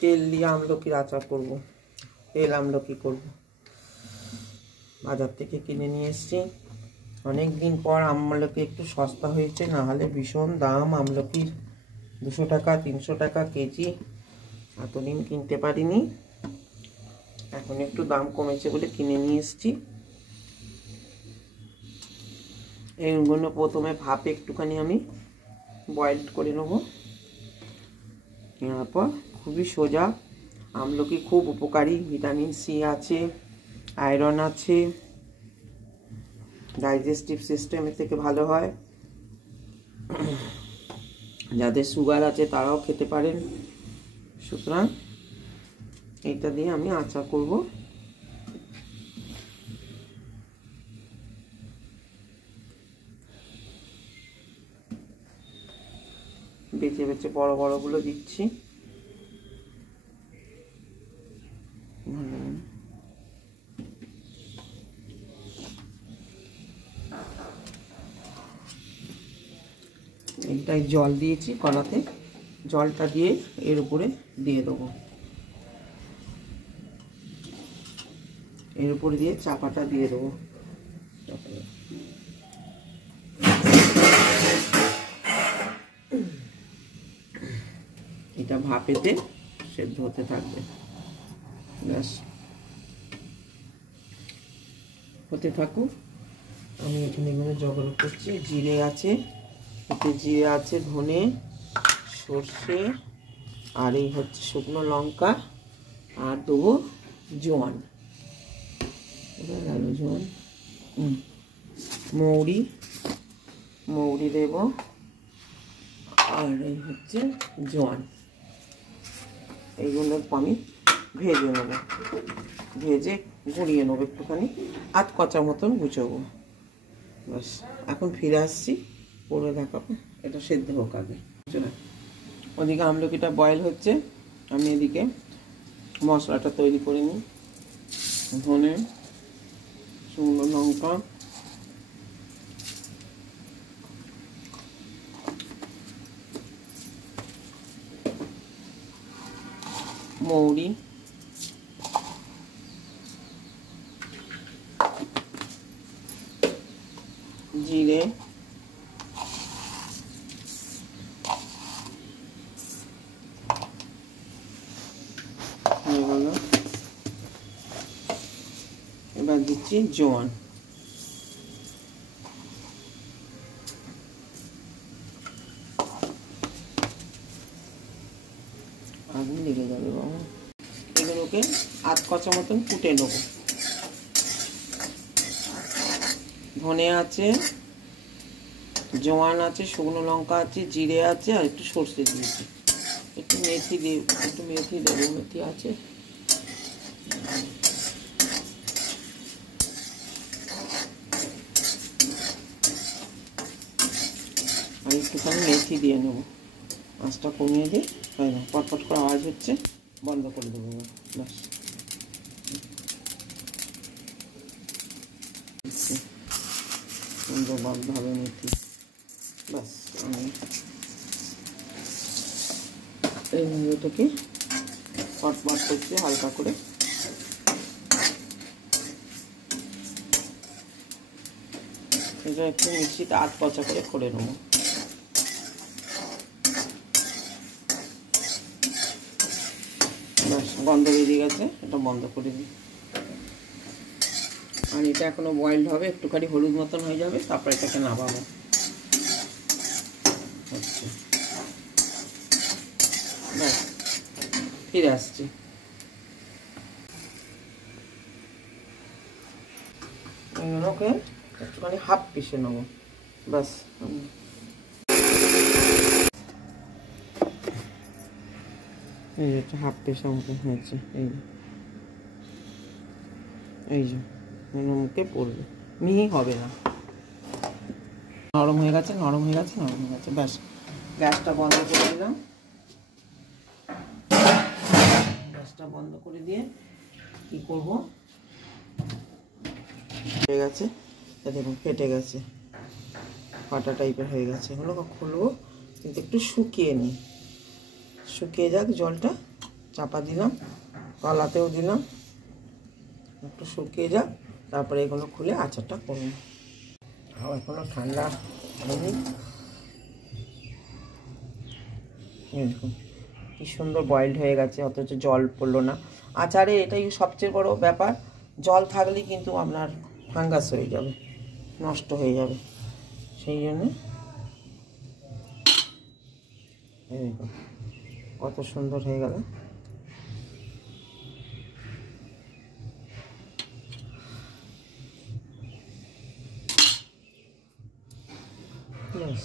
তেল দিয়ে আমলকির আচার করব, তেল আমলকি করব। বাজার থেকে কিনে নিয়ে এসেছি। অনেক দিন পর আমলকি একটু সস্তা হয়েছে, না হলে ভীষণ দাম আমলকির, 200 টাকা 300 টাকা কেজি। এতদিন কিনতে পারিনি, এখন একটু দাম কমেছে বলে কিনে নিয়ে এসেছি। এইগুলো প্রথমে ভাপে একটুখানি আমি বয়েল করে নেব। তারপর খুবই সোজা, আমলকি খুব উপকারী, ভিটামিন সি আছে, আয়রন আছে, ডাইজেস্টিভ সিস্টেমের থেকে ভালো হয়। যাদের সুগার আছে তারাও খেতে পারেন। সুতরাং এটা দিয়ে আমি আচার করব। বেছে বেছে বড় বড়গুলো দিচ্ছি। এইটাই জল দিয়েছি কড়াতে, জলটা দিয়ে এর উপরে দিয়ে দেবো, এর উপরে দিয়ে চাপাটা দিয়ে দেবো। এটা ভাপেতে সেদ্ধ হতে থাকবে, ব্যাস হতে থাকুক। আমি এখানে এগুলো জোগাড় করছি। জিরে আছে, এতে জিরে আছে, ধনে, সর্ষে, আর এই হচ্ছে শুকনো লঙ্কা, আর দেবো জোয়ান, জোয়ান, মৌরি দেব, আর এই হচ্ছে জোয়ান। এইগুলো আমি ভেজে নেবো, ভেজে গুঁড়িয়ে নেবো একটুখানি, আধ কচা মতন গুছোবো। ব্যাস এখন ফিরে আসছি, পরে দেখাবো। এটা সেদ্ধ হোক আগে। ওদিকে আমলকিটা বয়েল হচ্ছে, আমি এদিকে মশলাটা তৈরি করে নিই। ধনে, শুকনো লঙ্কা, মৌরি, জিরে, এবার দিচ্ছি জোয়ান। আগুন লেগে যাবে বাবা। এগুলোকে আধ কচা মতন কুটে নেব। ধনে আছে, জোয়ান আছে, শুকনো লঙ্কা আছে, জিরে আছে, আর একটু সর্ষে দিয়েছি, একটু মেথি দিয়ে, একটু মেথি দেবো, মেথি আছে। আমি একটুখানি মেথি দিয়ে নেবো, আঁচটা কমিয়ে দিয়ে, হয় না পটপট করে আওয়াজ হচ্ছে, বন্ধ করে দেবো। ব্যাস সুন্দর গন্ধ হবে মেথি। ব্যাস আমি এই মুড়োটাকে পটপট করছি হালকা করে। এটা একটু মিক্সিতে আধ কচা করে নেবো। ব্যাস গন্ধ বেরিয়ে গেছে, এটা বন্ধ করে দিই। আর এটা এখনো বয়েলড হবে, একটুখানি হলুদ মতন হয়ে যাবে, তারপর এটাকে নামাবো। আচ্ছা ব্যাস ফিরে আসছি। এগুলোকে একটুখানি হাফ পিষে নেবো, ব্যাস। এই যে হাফ পিসা মতো হয়েছে, এই যে মুখে পড়বে, মিহি হবে না। নরম হয়ে গেছে, নরম হয়ে গেছে, নরম হয়ে গেছে। ব্যাস গ্যাসটা বন্ধ করে দিলাম। গ্যাসটা বন্ধ করে দিয়ে কি করব, হয়ে গেছে, দেখুন ফেটে গেছে, ফাটা টাইপের হয়ে গেছে। এগুলো খুলবো, কিন্তু একটু শুকিয়ে নিই, শুকিয়ে যাক জলটা, চাপা দিলাম, কলাতেও দিলাম, একটু শুকিয়ে যাক, তারপরে এগুলো খুলে আচারটা করব। আর এখনো ঠান্ডা হয়নি। দেখুন কি সুন্দর বয়েলড হয়ে গেছে, অথচ জল পড়লো না। আচারে এটাই সবচেয়ে বড় ব্যাপার, জল থাকলেই কিন্তু আপনার ফাঙ্গাস হয়ে যাবে, নষ্ট হয়ে যাবে। সেই জন্যে দেখুন কত সুন্দর হয়ে গেল। ব্যাস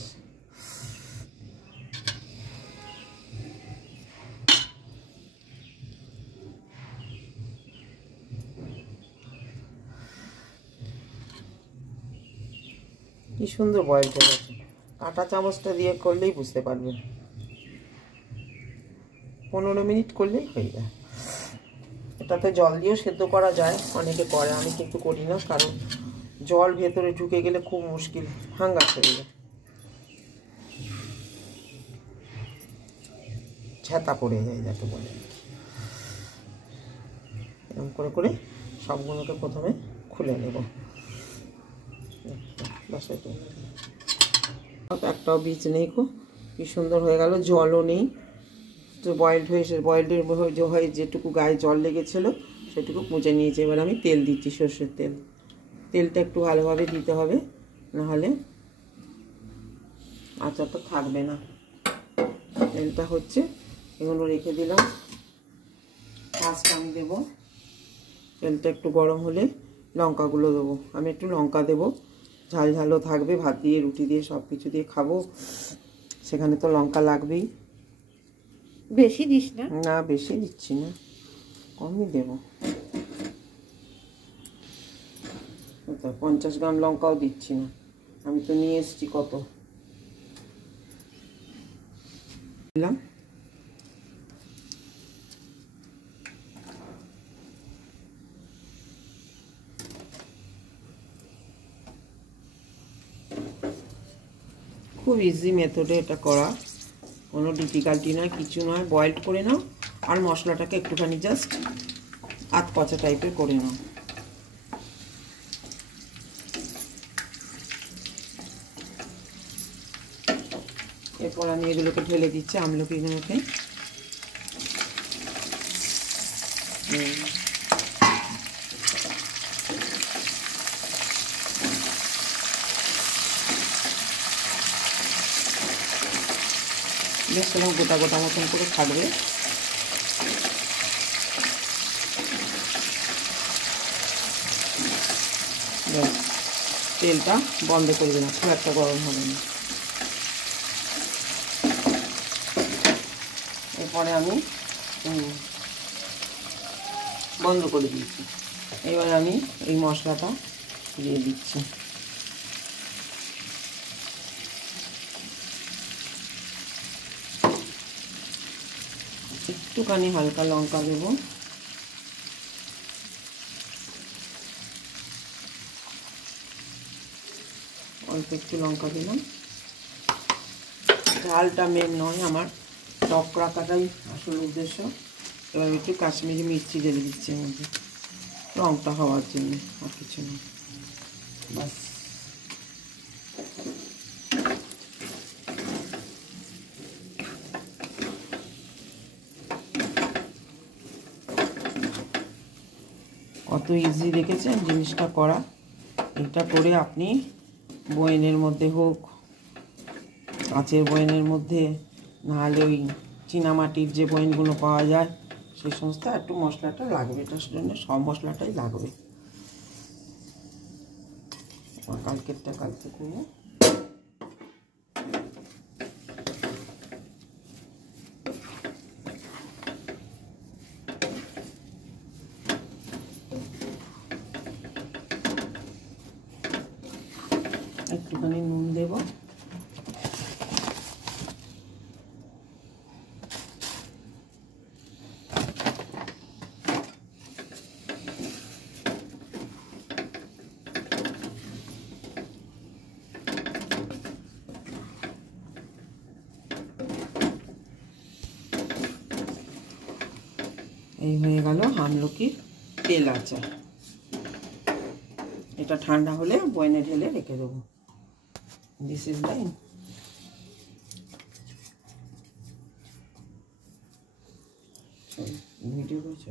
কি সুন্দর বয়েল হয়ে গেছে। কাঁটা চামচটা দিয়ে করলেই বুঝতে পারবেন, 15 মিনিট করলেই হয়ে যায়। এটাতে জল দিয়েও সেদ্ধ করা যায়, অনেকে করে, আমি কিন্তু করি না, কারণ জল ভেতরে ঢুকে গেলে খুব মুশকিল, ফাঙ্গাস হয়ে যায়, ছ্যাঁতা পড়ে যায় যাকে বলে। এরকম করে করে সবগুলোকে প্রথমে খুলে নেব। একটাও বীজ নেই, খুব কি সুন্দর হয়ে গেল, জলও নেই, তো বয়েলড হয়ে যেটুকু গায়ে জল লেগেছিলো সেটুকু মুছে নিয়েছি। এবার আমি তেল দিচ্ছি, সর্ষের তেল। তেলটা একটু ভালোভাবে দিতে হবে, নাহলে আচারটা থাকবে না। তেলটা হচ্ছে, এগুলো রেখে দিলাম। ফার্স্ট আমি দেবো, তেলটা একটু গরম হলে লঙ্কাগুলো দেবো। আমি একটু লঙ্কা দেবো, ঝাল ঝালও থাকবে, ভাত দিয়ে রুটি দিয়ে সব কিছু দিয়ে খাবো, সেখানে তো লঙ্কা লাগবেই। বেশি দিস না? না বেশি দিচ্ছি না, কমই দেবো। 50 গ্রাম লঙ্কাও দিচ্ছি না, আমি তো নিয়ে এসেছি কত। দিলাম খুব ইজি মেথডে এটা করা, কোনো ডিফিকাল্টি নয়, কিছু নয়। বয়েলড করে নাও আর মশলাটাকে একটুখানি জাস্ট আধ পচা টাইপের করে নাও। এরপর আমি এগুলোকে ঢেলে দিচ্ছি, আমলকিগুলোকে। বেশ সেরকম গোটা গোটা মতন করে থাকবে। তেলটা বন্ধ করবে না, খুব একটা গরম হবে না। এরপরে আমি বন্ধ করে দিয়েছি। এবার আমি এই মশলাটা দিয়ে দিচ্ছি। একটুখানি হালকা লঙ্কা দেব, অল্প একটু লঙ্কা দিলাম। ঝালটা মেন নয়, আমার টক রাখাটাই আসল উদ্দেশ্য। এবার একটু কাশ্মীরি মির্চি ঢেলে দিচ্ছি এর মধ্যে, রঙটা হওয়ার জন্য, আর কিছু না। বাস কত ইজি দেখেছেন জিনিসটা করা। এটা করে আপনি বয়েনের মধ্যে হোক, কাঁচের বয়েনের মধ্যে, নাহলে ওই চীনামাটির যে বয়েনগুলো পাওয়া যায় সেই সমস্ত, একটু মশলাটা লাগবে, এটার জন্য সব মশলাটাই লাগবে। কালকেরটা কালকে করবো। একটুখানি নুন দেব, এই হয়ে গেল আমলকির তেল আচার। এটা ঠান্ডা হলে বয়নে ঢেলে রেখে দেবো। This is line. ভিডিও করছে।